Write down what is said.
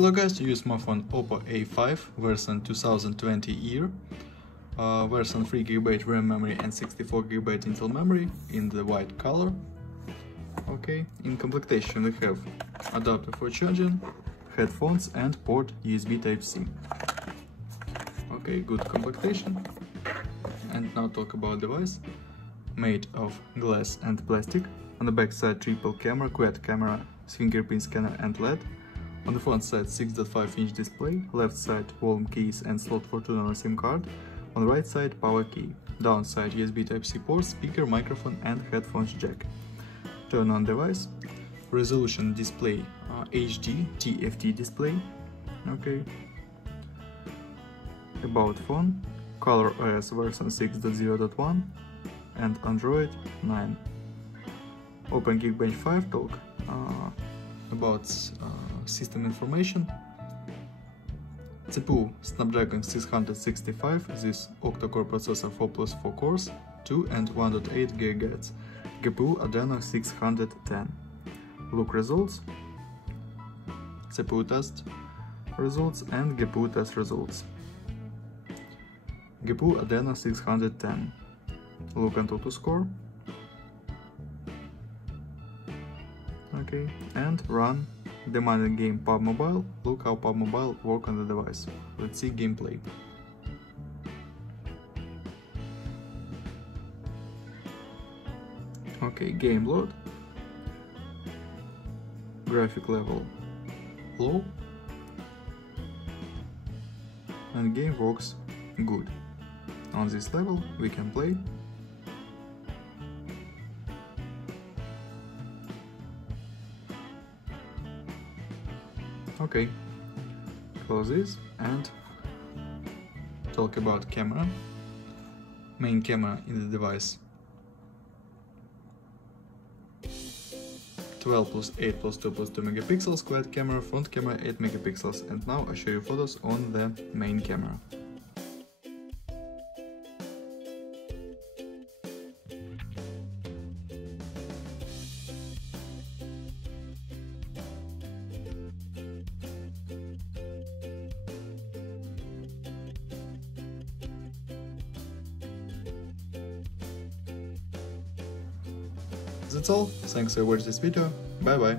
Hello guys, you use my phone Oppo A5 version 2020 year, version 3GB RAM memory and 64GB internal memory in the white color. Okay, in completation we have adapter for charging, headphones and port USB Type-C. Okay, good completation. And now talk about device. Made of glass and plastic. On the back side triple camera, quad camera, fingerprint scanner and LED. On the front side 6.5-inch display, left side volume keys and slot for 2 SIM card, on the right side power key, downside USB Type-C port, speaker, microphone and headphones jack. Turn on device, resolution display HD TFT display, okay. About phone, color OS version 6.0.1 and Android 9. Open Geekbench 5, talk about system information. CPU Snapdragon 665, this octa-core processor 4+4 cores, 2 and 1.8 GHz. GPU Adreno 610. Look results, CPU test results and GPU test results. GPU Adreno 610. Look and auto score. Okay, and run demanding game PUBG Mobile. Look how PUBG Mobile work on the device. Let's see gameplay. Okay, game load. Graphic level low. And game works good. On this level we can play. Okay, close this and talk about camera. Main camera in the device 12+8+2+2 megapixels, quad camera, front camera 8 megapixels, and now I show you photos on the main camera. That's all, thanks for watching this video, bye bye.